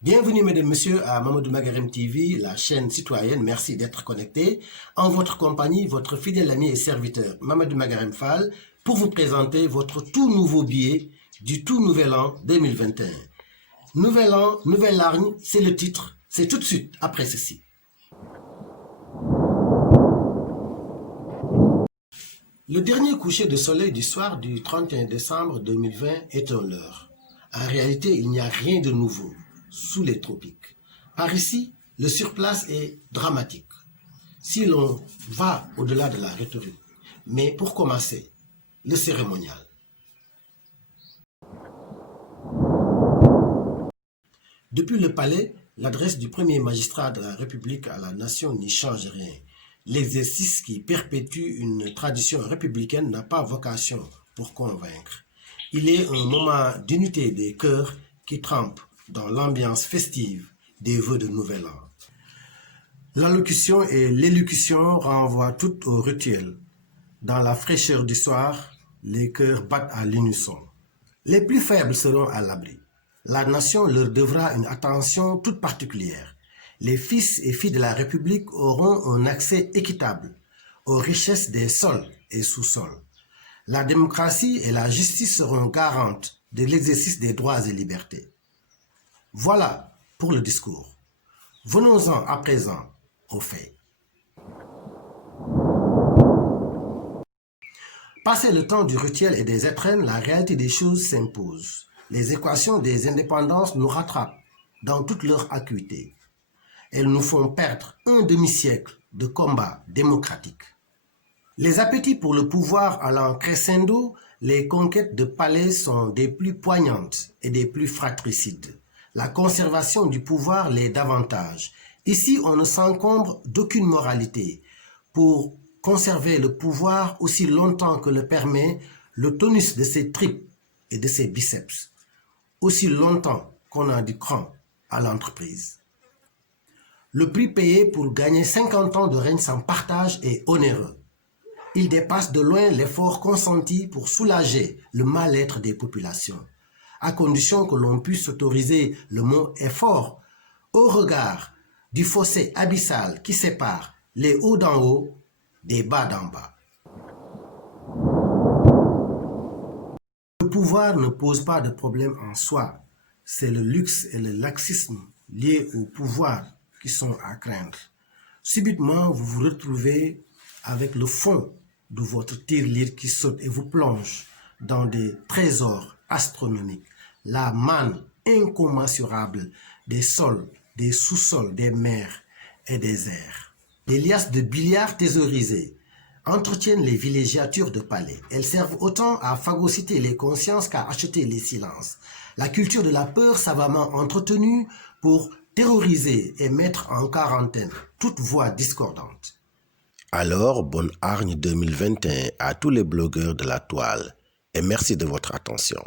Bienvenue mesdames et messieurs à Mamadou Magarem TV, la chaîne citoyenne. Merci d'être connectés. En votre compagnie, votre fidèle ami et serviteur Mamadou Magarem Fall pour vous présenter votre tout nouveau billet du tout nouvel an 2021. Nouvel an, nouvelle hargne, c'est le titre. C'est tout de suite après ceci. Le dernier coucher de soleil du soir du 31 décembre 2020 est un leurre. En réalité, il n'y a rien de nouveau sous les tropiques. Par ici, le surplace est dramatique, si l'on va au-delà de la rhétorique. Mais pour commencer, le cérémonial. Depuis le palais, l'adresse du premier magistrat de la République à la nation n'y change rien. L'exercice qui perpétue une tradition républicaine n'a pas vocation pour convaincre. Il est un moment d'unité des cœurs qui trempe dans l'ambiance festive des vœux de Nouvel An. L'allocution et l'élocution renvoient toutes au rituel. Dans la fraîcheur du soir, les cœurs battent à l'unisson. Les plus faibles seront à l'abri. La nation leur devra une attention toute particulière. Les fils et filles de la République auront un accès équitable aux richesses des sols et sous-sols. La démocratie et la justice seront garantes de l'exercice des droits et libertés. Voilà pour le discours. Venons-en à présent aux faits. Passé le temps du rituel et des étrennes, la réalité des choses s'impose. Les équations des indépendances nous rattrapent dans toute leur acuité. Elles nous font perdre un demi-siècle de combat démocratique. Les appétits pour le pouvoir allant crescendo, les conquêtes de palais sont des plus poignantes et des plus fratricides. La conservation du pouvoir l'est davantage. Ici, on ne s'encombre d'aucune moralité. Pour conserver le pouvoir aussi longtemps que le permet le tonus de ses tripes et de ses biceps, aussi longtemps qu'on a du cran à l'entreprise. Le prix payé pour gagner 50 ans de règne sans partage est onéreux. Il dépasse de loin l'effort consenti pour soulager le mal-être des populations, à condition que l'on puisse autoriser le mot effort au regard du fossé abyssal qui sépare les hauts d'en haut des bas d'en bas. Le pouvoir ne pose pas de problème en soi, c'est le luxe et le laxisme liés au pouvoir qui sont à craindre. Subitement, vous vous retrouvez avec le fond de votre tirelire qui saute et vous plonge dans des trésors astronomiques, la manne incommensurable des sols, des sous-sols, des mers et des airs. Les liasses de billard thésaurisées entretiennent les villégiatures de palais. Elles servent autant à phagocyter les consciences qu'à acheter les silences. La culture de la peur savamment entretenue pour terroriser et mettre en quarantaine toute voix discordante. Alors, bonne hargne 2021 à tous les blogueurs de la toile et merci de votre attention.